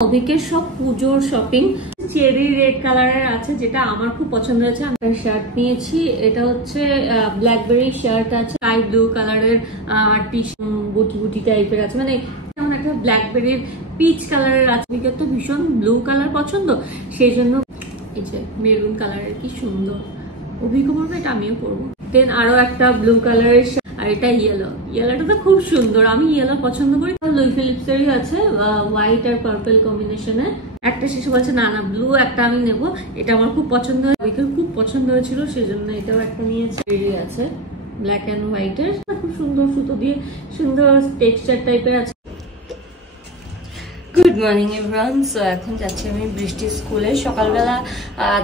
অভিকের সব পুজোর shopping. Cherry red কালারের আছে, যেটা আমার খুব পছন্দ হয়েছে। আমি শার্ট নিয়েছি, এটা হচ্ছে ব্ল্যাকবেরি শার্ট আছে, স্কাই ব্লু কালারের বুটি বুটি টাইপের আছে, মানে যেমন একটা ব্ল্যাকবেরির পিচ কালারের আছে। অভিকের তো ভীষণ ব্লু কালার পছন্দ, সেই জন্য এই যে মেরুন কালারের কি সুন্দর। অভিকে পরবো, এটা আমিও পরবো। দেন আরো একটা ব্লু কালারের, আর এটা ইয়েলোটা তো খুব সুন্দর, আমি ইয়েলো পছন্দ করি। লুই ফিলিপসেরই আছে হোয়াইট আর পার্পল কম্বিনেশনে। একটা শেষে বলছে না না ব্লু একটা আমি নেবো, এটা আমার খুব পছন্দ হয়, খুব পছন্দ হয়েছিল, সেই জন্য এটাও একটা নিয়েছে। আছে ব্ল্যাক অ্যান্ড হোয়াইটের, খুব সুন্দর সুতো দিয়ে সুন্দর টেক্সচার টাইপের আছে। Good morning everyone. সো এখন যাচ্ছি আমি বৃষ্টির স্কুলে। সকালবেলা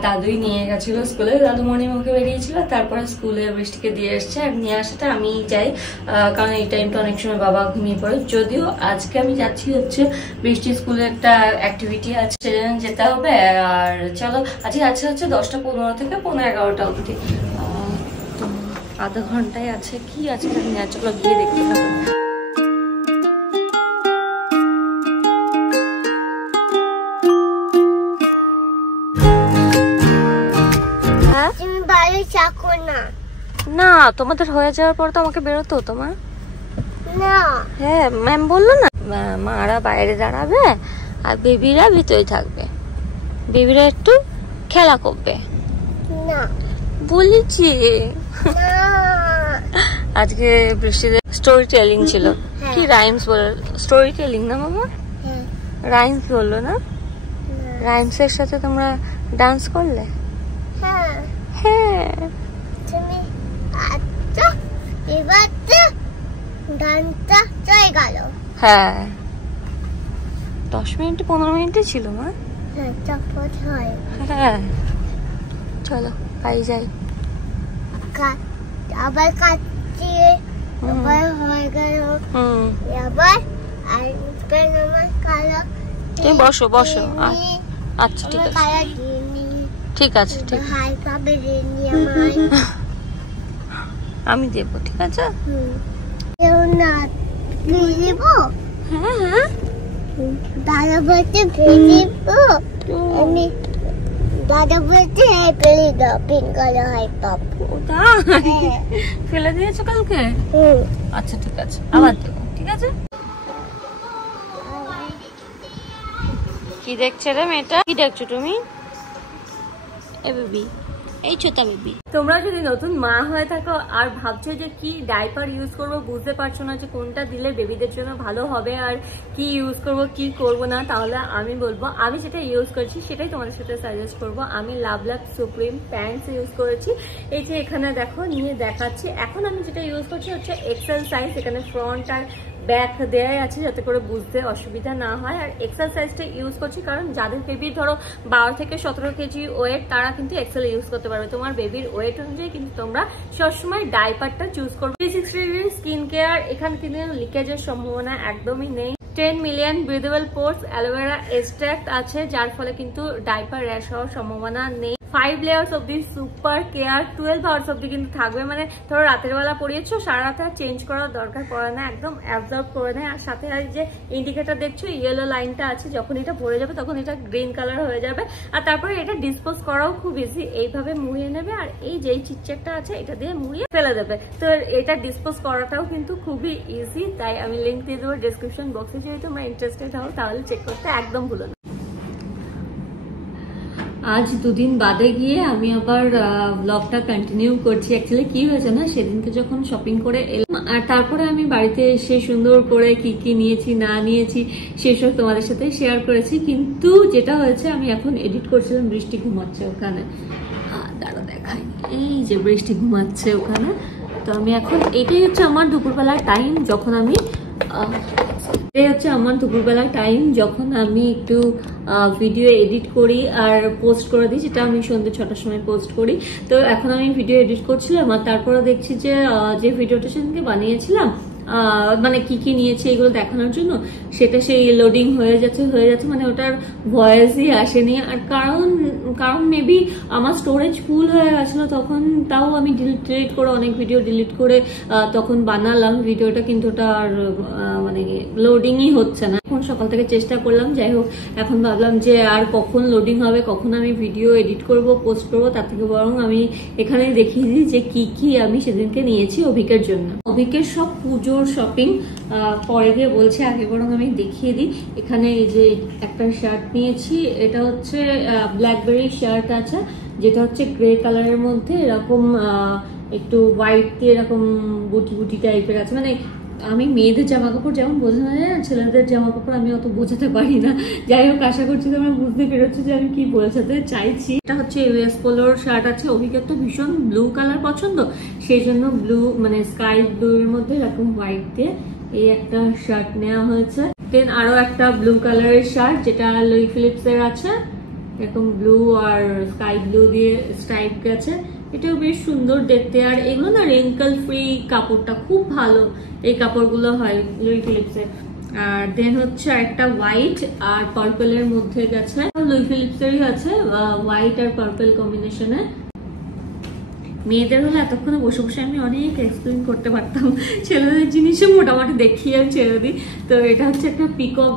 দাদুই নিয়ে গেছিল স্কুলে, দাদু মর্নিং ওকে বেরিয়েছিল, তারপরে স্কুলে বৃষ্টিকে দিয়ে এসছে। আর নিয়ে আসাটা আমি যাই, কারণ এই টাইমটা অনেক সময় বাবা ঘুমিয়ে পড়ে। যদিও আজকে আমি যাচ্ছি হচ্ছে বৃষ্টির স্কুলে একটা অ্যাক্টিভিটি আছে, সেজন্য যেতে হবে। আর চলো, আজকে আছে হচ্ছে 10:15 থেকে 11:30 অবধি, তো আধা ঘন্টায় আছে। কি আছে চলো গিয়ে দেখতে হবে। না, তোমাদের হয়ে যাওয়ার পর তো আমাকে বেরোতে হতো মা। না, হ্যাঁ ম্যাম বললো না, মারা বাইরে দাঁড়াবে আর বেবিরা ভিতরে থাকবে, বেবিরা একটু খেলা করবে। না বলেছি। আজকে বৃষ্টিতে স্টোরি টেলিং ছিল। কি রাইমস বল, স্টোরি টেলিং না মামা? রাইমস বললো না? রাইমস এর সাথে তোমরা ডান্স করলে? হ্যাঁ হ্যাঁ। হ্যাঁ 10 মিনিট 15 মিনিটে ছিল মা। হ্যাঁ চলো বাড়ি যাই। আবার কাটছি, আবার হয়ে গেল, আবার তুমি বসো বসো। আচ্ছা ঠিক আছে ঠিক আছে, ঠিক আমি দেবো, ঠিক আছে। হ্যাঁ হ্যাঁ দাদা বলতে আমি, দাদা বলতে পিঙ্ক কালার হয় টপ, ওটা ফেলে দিয়েছো কালকে? আচ্ছা ঠিক আছে, আবার দেবো, ঠিক আছে। কি দেখছে রে মেয়েটা? কি দেখছো তুমি? এ বেবি, এই ছোটা বেবি। তোমরা যদি নতুন মা হয়ে থাকো আর ভাবছো যে কি ডাইপার ইউজ করবো, বুঝতে পারছো না যে কোনটা দিলে বেবিদের জন্য ভালো হবে আর কি ইউজ করব কি করব না, তাহলে আমি বলবো আমি যেটা ইউজ করছি সেটাই তোমাদের সাথে সাজেস্ট করব। আমি লাভলাভ সুপ্রিম প্যান্টস ইউজ করেছি। এই যে এখানে দেখো, নিয়ে দেখাচ্ছি। এখন আমি যেটা ইউজ করছি হচ্ছে এক্সেল সাইজ, এখানে ফ্রন্ট আর ব্যাক দেয়াই আছে যাতে করে বুঝতে অসুবিধা না হয়। আর এক্সেল সাইজটা ইউজ করছি কারণ যাদের বেবি ধরো 12 থেকে 17 কেজি ওয়েট, তারা কিন্তু এক্সেল ইউজ করতে পারবে। তোমার বেবির ওয়েট অনুযায়ী কিন্তু তোমরা সবসময় ডাইপারটা চুজ করবে। 360 স্কিন কেয়ার, এখানে কিন্তু লিকেজের সম্ভাবনা একদমই নেই। 10 মিলিয়ন ব্রিদেবল পোর্স অ্যালোভেরা এক্সট্রাক্ট আছে, যার ফলে কিন্তু ডাইপার র্যাশ হওয়ার সম্ভাবনা নেই। 5 layers of the super care, 12 hours অব্দি কিন্তু থাকবে, মানে ধরো রাতের বেলা পরিয়েছো, সারা রাতে চেঞ্জ করার দরকার পড়ে না, একদম অ্যাবজর্ব করে নেয়। আর সাথে আর যে ইন্ডিকেটর দেখছো ইয়েলো লাইনটা আছে, যখন এটা ভরে যাবে তখন এটা গ্রিন কালার হয়ে যাবে। আর তারপরে এটা ডিসপোজ করাও খুব ইজি, এইভাবে মুড়িয়ে নেবে আর এই যে চিকচাকটা আছে এটা দিয়ে মুড়িয়ে ফেলে দেবে। তো এটা ডিসপোজ করাটাও কিন্তু খুবই ইজি, তাই আমি লিঙ্ক দিয়ে দেবো ডিসক্রিপশন বক্সে, যদি তোমরা ইন্টারেস্টেড হও তাহলে চেক করতে একদম ভুলো না। আজ 2 দিন বাদে গিয়ে আমি আবার ব্লগটা কন্টিনিউ করছি। অ্যাকচুয়ালি কি হয়েছে না, সেদিনকে যখন শপিং করে এলাম আর তারপরে আমি বাড়িতে এসে সুন্দর করে কি কি নিয়েছি না নিয়েছি সেসব তোমাদের সাথে শেয়ার করেছি। কিন্তু যেটা হয়েছে, আমি এখন এডিট করছিলাম, বৃষ্টি ঘুমাচ্ছে ওখানে, দাঁড়া দেখাই, এই যে বৃষ্টি ঘুমাচ্ছে ওখানে। তো আমি এখন, এটাই হচ্ছে আমার দুপুরবেলার টাইম যখন আমি যখন আমি একটু ভিডিও এডিট করি আর পোস্ট করে দিই, যেটা আমি সন্ধ্যে 6টার সময় পোস্ট করি। তো এখন আমি ভিডিও এডিট করছিলাম আর তারপরে দেখছি যে ভিডিওটা সেদিনকে বানিয়েছিলাম মানে কি কি নিয়েছি এগুলো দেখানোর জন্য, সেটা সেই লোডিং হয়ে যাচ্ছে মানে ওটার ভয়েসই আসেনি। আর কারণ মেবি আমার স্টোরেজ ফুল হয়ে গেছিলো তখন, তাও আমি ডিলিট করে অনেক ভিডিও ডিলিট করে তখন বানালাম ভিডিওটা, কিন্তু ওটা আর মানে লোডিংই হচ্ছে না। এখন সকাল থেকে চেষ্টা করলাম, যাই হোক এখন ভাবলাম যে আর কখন লোডিং হবে, কখন আমি ভিডিও এডিট করব পোস্ট করবো, তার থেকে বরং আমি এখানে দেখিয়ে দিই যে কি কি আমি সেদিনকে নিয়েছি অভিকের জন্য। অভিকের সব পুজোর শপিং পরে গিয়ে বলছে, আগে বরং আমি দেখিয়ে দিই। এখানে এই যে একটা শার্ট নিয়েছি, এটা হচ্ছে ব্ল্যাকবেরি শার্ট আছে, যেটা হচ্ছে গ্রে কালারের মধ্যে এরকম একটু হোয়াইট দিয়ে এরকম বুটি বুটি টাইপের আছে। মানে আমি মেয়েদের জামা কাপড় যেমন বোঝানো যায় না, ছেলেদের জামা কাপড় আমি অত বোঝাতে পারি না। যাই হোক আশা করছি তোমরা বুঝতে পেরেছো যে আমি কি বোঝাতে চাইছি। এটা হচ্ছে ইউএস পোলোর শার্ট আছে। অভিজ্ঞ তো ভীষণ ব্লু কালার পছন্দ, সেই জন্য ব্লু মানে স্কাই ব্লু এর মধ্যে এরকম হোয়াইট দিয়ে এই একটা শার্ট নেওয়া হয়েছে। দেন আরো একটা ব্লু কালারের শার্ট, যেটা লুই ফিলিপস এর আছে, এরকম ব্লু আর স্কাই ব্লু দিয়ে স্ট্রাইপ গেছে, এটাও বেশ সুন্দর দেখতে। আর এগুলো না রিঙ্কল ফ্রি, কাপড়টা খুব ভালো এই কাপড়গুলো হয় লুই ফিলিপস এর। আর দেন হচ্ছে একটা হোয়াইট আর পার্পল এর মধ্যে গেছে, লুই ফিলিপস এরই আছে, হোয়াইট আর পার্পল কম্বিনেশনে। মেয়েদের হলে এতক্ষণে বসে বসে আমি অনেক এক্সপ্লেন করতে পারতাম, ছেলেদের জিনিসও মোটামুটি দেখিয়ে আমি ছেড়ে দিই। তো এটা হচ্ছে একটা peacock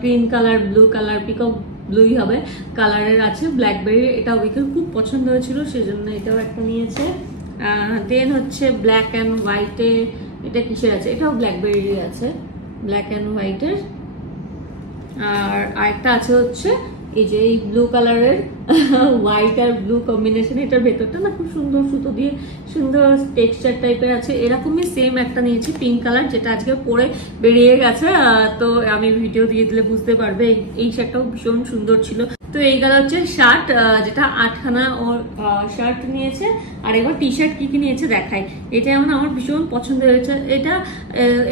green colour blue colour, peacock ব্লুই হবে কালারের আছে, ব্ল্যাকবেরি। এটা অভিজ্ঞ খুব পছন্দ হয়েছিল, সেজন্য এটাও একটা নিয়েছে। দেন হচ্ছে ব্ল্যাক অ্যান্ড হোয়াইটে, এটা কিসের আছে, এটাও ব্ল্যাকবেরি আছে, ব্ল্যাক অ্যান্ড হোয়াইটের। আর আরেকটা আছে হচ্ছে এই যে এই ব্লু কালারের হোয়াইট আর ব্লু কম্বিনেশন, এটার ভেতরটা না খুব সুন্দর সুতো দিয়ে সুন্দর টেক্সচার টাইপের আছে। এরকমই সেম একটা নিয়েছি পিঙ্ক কালার, যেটা আজকে পরে বেরিয়ে গেছে, তো আমি ভিডিও দিয়ে দিলে বুঝতে পারবে। এই শার্টটাও ভীষণ সুন্দর ছিল। তো এই গেল হচ্ছে শার্ট, যেটা 8খানা শার্ট নিয়েছে। আর এবার টি শার্ট কি কি নিয়েছে দেখাই। এটা যেমন আমার ভীষণ পছন্দ হয়েছে। এটা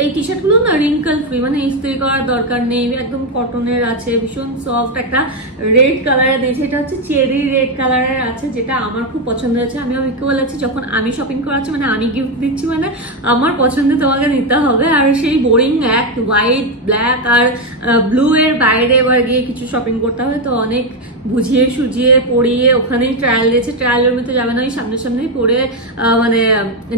এই টি শার্ট গুলো না রিঙ্কল ফ্রি, মানে ইস্ত্রি করার দরকার নেই, একদম কটনের আছে, ভীষণ সফট। একটা রেড কালারের দিয়েছে, এটা হচ্ছে চেরি রেড কালারের আছে, যেটা আমার খুব পছন্দ হয়েছে। আমি অভিজ্ঞ বলেছি যখন আমি শপিং করাচ্ছি, মানে আমি গিফট দিচ্ছি, মানে আমার পছন্দে তোমাকে নিতে হবে। আর সেই বোরিং এক হোয়াইট ব্ল্যাক আর ব্লু এর বাইরে এবার গিয়ে কিছু শপিং করতে হবে, তো অনেক বুঝিয়ে সুঝিয়ে পরিয়ে ওখানেই ট্রায়াল দিয়েছে। ট্রায়ালের মধ্যে যাবে না, ওই সামনাসামনি পরে মানে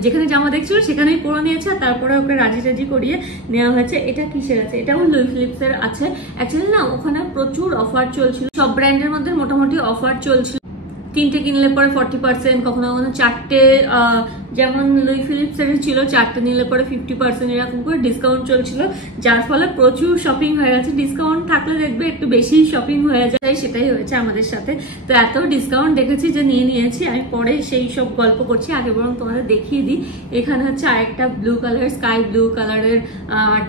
যেখানে জামা দেখছিল সেখানেই পরে নিয়েছে, আর তারপরে ওকে রাজি টাজি করিয়ে নেওয়া হয়েছে। এটা কিসের আছে, এটাও লুই ফিলিপস এর আছে। অ্যাকচুয়ালি না ওখানে প্রচুর অফার চলছিল, সব ব্র্যান্ডের মধ্যে মোটামুটি অফার চলছিল। 3টে কিনলে পরে 40%, কখনো কখনো 4টে, যেমন লুই ফিলিপস এর ছিল 4টে নিলে পরে 50% এরকম করে ডিসকাউন্ট চলছিল, যার ফলে প্রচুর শপিং হয়ে গেছে। ডিসকাউন্ট থাকলে দেখবে একটু বেশি শপিং হয়ে যায়, সেটাই হয়েছে আমাদের সাথে। তো এত ডিসকাউন্ট দেখেছি যে নিয়েছি। আমি পরে সেই সব গল্প করছি, আগে বরং তোমাদের দেখিয়ে দিই। এখানে হচ্ছে আরেকটা ব্লু কালার, স্কাই ব্লু কালারের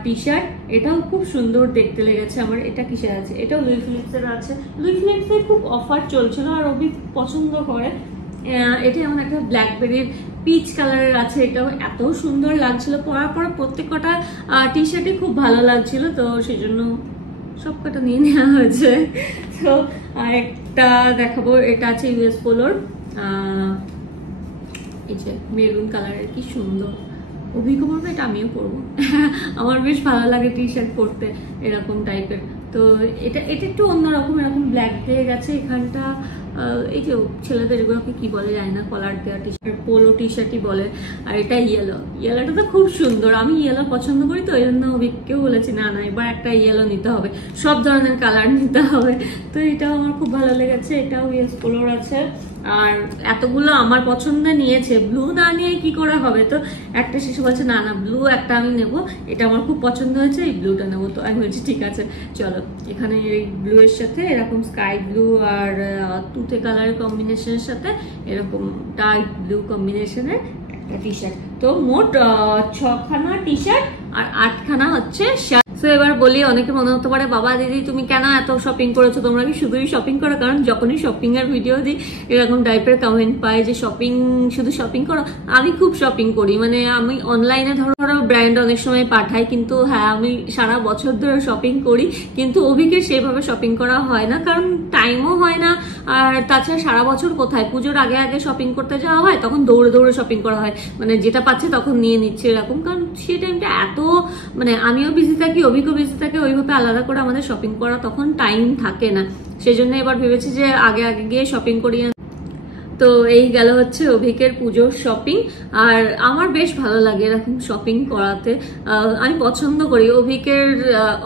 টি শার্ট, এটাও খুব সুন্দর দেখতে লেগেছে আমার। এটা কিসের আছে, এটাও লুই ফিলিপস এর আছে। লুই ফিলিপস এর খুব অফার চলছিল আর অভি পছন্দ করে। এটা এমন একটা ব্ল্যাকবেরির পিচ কালারের আছে, এটাও এত সুন্দর লাগছিল পরার পরে, প্রত্যেক কটা টি শার্টই খুব ভালো লাগছিল, তো সেই জন্য সব কটা নিয়ে নেওয়া হয়েছে। তো আরেকটা দেখাবো, এটা আছে ইউএস পোলোর, এই যে মেরুন কালারের, কি সুন্দর। অভিজ্ঞ পরবে, এটা আমিও পরবো, আমার বেশ ভালো লাগে টি শার্ট পরতে এরকম টাইপের। তো এটা একটু অন্যরকম, এরকম ব্ল্যাক দিয়ে গেছে এখানটা। এই যে ছেলেদের এগুলোকে কি বলে যায় না, কলার দেওয়া টি শার্ট, পোলো টি শার্টই বলে। আর এটা ইয়েলোটা তো খুব সুন্দর, আমি ইয়েলো পছন্দ করি, তো এই জন্য অভিজ্ঞকেও বলেছি না এবার একটা ইয়েলো নিতে হবে, সব ধরনের কালার নিতে হবে। তো এটাও আমার খুব ভালো লেগেছে, এটাও ইউএস পোলোর আছে। আর এতগুলো আমার পছন্দ নিয়েছে, ব্লু না নিয়ে কি করে হবে, তো একটা শেষে বলছে না ব্লু একটা আমি নেবো, এটা আমার খুব পছন্দ হয়েছে, এই ব্লুটা নেবো। তো আমি বলছি ঠিক আছে চলো। এখানে এই ব্লু এর সাথে এরকম স্কাই ব্লু আর তুতে কালারের কম্বিনেশনের সাথে এরকম ডার্ক ব্লু কম্বিনেশনের একটা টি শার্ট। তো মোট 6খানা টি শার্ট আর 8খানা হচ্ছে শার্ট। সো এবার বলি, অনেকে মনে হতে পারে বাবা দিদি তুমি কেন এত শপিং করেছো, তোমরা কি শুধুই শপিং করো? কারণ যখনই শপিং এর ভিডিও দিই এরকম টাইপের কমেন্ট পাই যে শপিং, শুধু শপিং করো। আমি খুব শপিং করি, মানে আমি অনলাইনে ধরো ব্র্যান্ড অনেক সময় পাঠাই, কিন্তু হ্যাঁ আমি সারা বছর ধরে শপিং করি, কিন্তু অভিকের সেভাবে শপিং করা হয় না, কারণ টাইমও হয় না। আর তাছাড়া সারা বছর কোথায়, পুজোর আগে আগে শপিং করতে যাওয়া হয়, তখন দৌড়ে দৌড়ে শপিং করা হয়, মানে যেটা পাচ্ছে তখন নিয়ে নিচ্ছে এরকম। কারণ সেই টাইমটা এত, মানে আমিও বিজি থাকি, অভিজ্ঞ বিজি থাকে, ওইভাবে আলাদা করে আমাদের শপিং করা তখন টাইম থাকে না। সেই জন্য এবার ভেবেছি যে আগে আগে গিয়ে শপিং করি। তো এই গেল হচ্ছে অভিকের পুজোর শপিং। আর আমার বেশ ভালো লাগে এরকম শপিং করাতে, আমি পছন্দ করি। অভিকের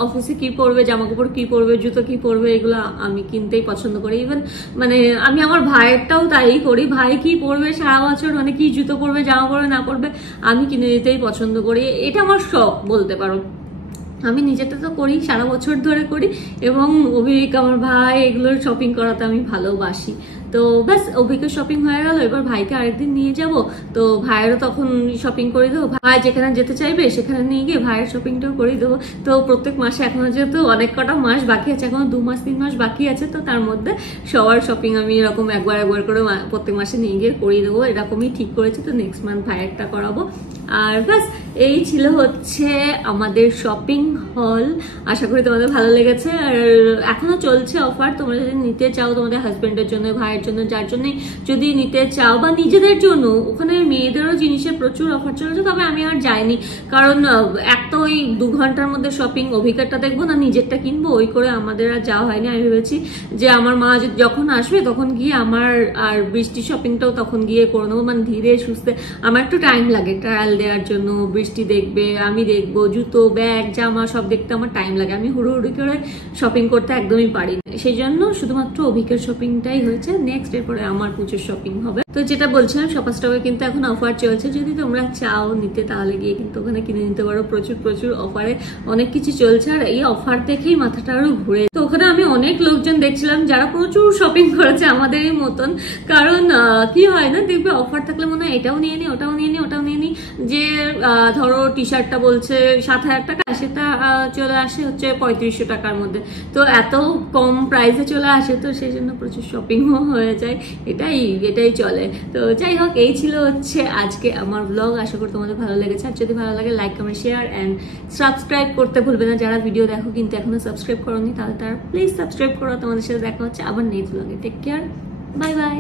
অফিসে কি পরবে, জামা কাপড় কি পরবে, জুতো কি পরবে, এগুলো আমি কিনতেই পছন্দ করি। ইভেন মানে আমি আমার ভাইয়েরটাও তাই করি, ভাই কি পরবে সারা বছর, মানে কি জুতো পরবে, জামা পরবে না পরবে, আমি কিনে দিতেই পছন্দ করি। এটা আমার শখ বলতে পারো। আমি নিজেটা তো করি, সারা বছর ধরে করি, এবং অভিক আমার ভাই এগুলোর শপিং করাতে আমি ভালোবাসি। তো ব্যাস, অভিকের শপিং হয়ে গেল, এবার ভাইকে আরেকদিন নিয়ে যাব। তো ভাইয়েরও তখন শপিং করে দেবো, ভাই যেখানে যেতে চাইবে সেখানে নিয়ে গিয়ে ভাইয়ের শপিংটাও করে দেবো। তো প্রত্যেক মাসে এখনো যেহেতু অনেক কটা মাস বাকি আছে, এখনো 2 মাস 3 মাস বাকি আছে, তো তার মধ্যে সবার শপিং আমি এরকম একবার একবার করে প্রত্যেক মাসে নিয়ে গিয়ে করিয়ে দেবো, এরকমই ঠিক করেছি। তো নেক্সট মান্থ ভাইয়েরটা করাবো। আর ব্যাস, এই ছিল হচ্ছে আমাদের শপিং হল। আশা করি তোমাদের ভালো লেগেছে। আর এখনো চলছে অফার, তোমরা যদি নিতে চাও তোমাদের হাজবেন্ডের জন্য, ভাইয়ের জন্য, যার জন্য যদি নিতে চাও, বা নিজেদের জন্য, ওখানে মেয়েদেরও জিনিসের প্রচুর অফার চলছে। তবে আমি আর যাইনি, কারণ এক তো ওই 2 ঘন্টার মধ্যে শপিং, অভিজ্ঞতা দেখবো না নিজেরটা কিনবো, ওই করে আমাদের আর যাওয়া হয়নি। আমি ভেবেছি যে আমার মা যখন আসবে তখন গিয়ে আমার আর বৃষ্টি শপিংটাও তখন গিয়ে করে নেবো, মানে ধীরে সুস্থে। আমার একটু টাইম লাগে ট্রায়াল দেওয়ার জন্য, বৃষ্টি দেখবে, আমি দেখবো, জুতো, ব্যাগ, জামা সব দেখতে আমার টাইম লাগে। আমি হুড়োহুড়ি করে শপিং করতে একদমই পারি না, সেই জন্য শুধুমাত্র অভিজ্ঞের শপিংটাই হয়েছে। নেক্সট এরপরে আমার পুজোর শপিং হবে। তো যেটা বলছিলাম, শপার স্টপে কিন্তু এখন অফার চলছে, যদি তোমরা চাও নিতে তাহলে গিয়ে কিন্তু ওখানে কিনে নিতে পারো। প্রচুর প্রচুর অফারে অনেক কিছু চলছে, আর এই অফার দেখেই মাথাটা আরো ঘুরে। তো ওখানে আমি অনেক লোকজন দেখছিলাম যারা প্রচুর শপিং করেছে আমাদেরই মতন। কারণ কি হয় না, দেখবে অফার থাকলে মনে হয় এটাও নিয়ে নি, ওটাও নিয়ে নি, ওটাও নিয়ে নি। যে ধরো টি শার্টটা বলছে 7,000 টাকা, সেটা চলে আসে হচ্ছে 3500 টাকার মধ্যে। তো এত কম প্রাইসে চলে আসে, তো সেই জন্য প্রচুর শপিংও হয়ে যায়। এটাই চলে। তো যাই হোক, এই ছিল হচ্ছে আজকে আমার ব্লগ। আশা করি তোমাদের ভালো লেগেছে। আর যদি ভালো লাগে like, comment, share and subscribe করতে ভুলবে না। যারা ভিডিও দেখো কিন্তু এখনো সাবস্ক্রাইব করোনি, তাহলে তারা প্লিজ সাবস্ক্রাইব করো। তোমাদের সাথে দেখা হচ্ছে আবার নেক্সট ব্লগে। Take care, bye by.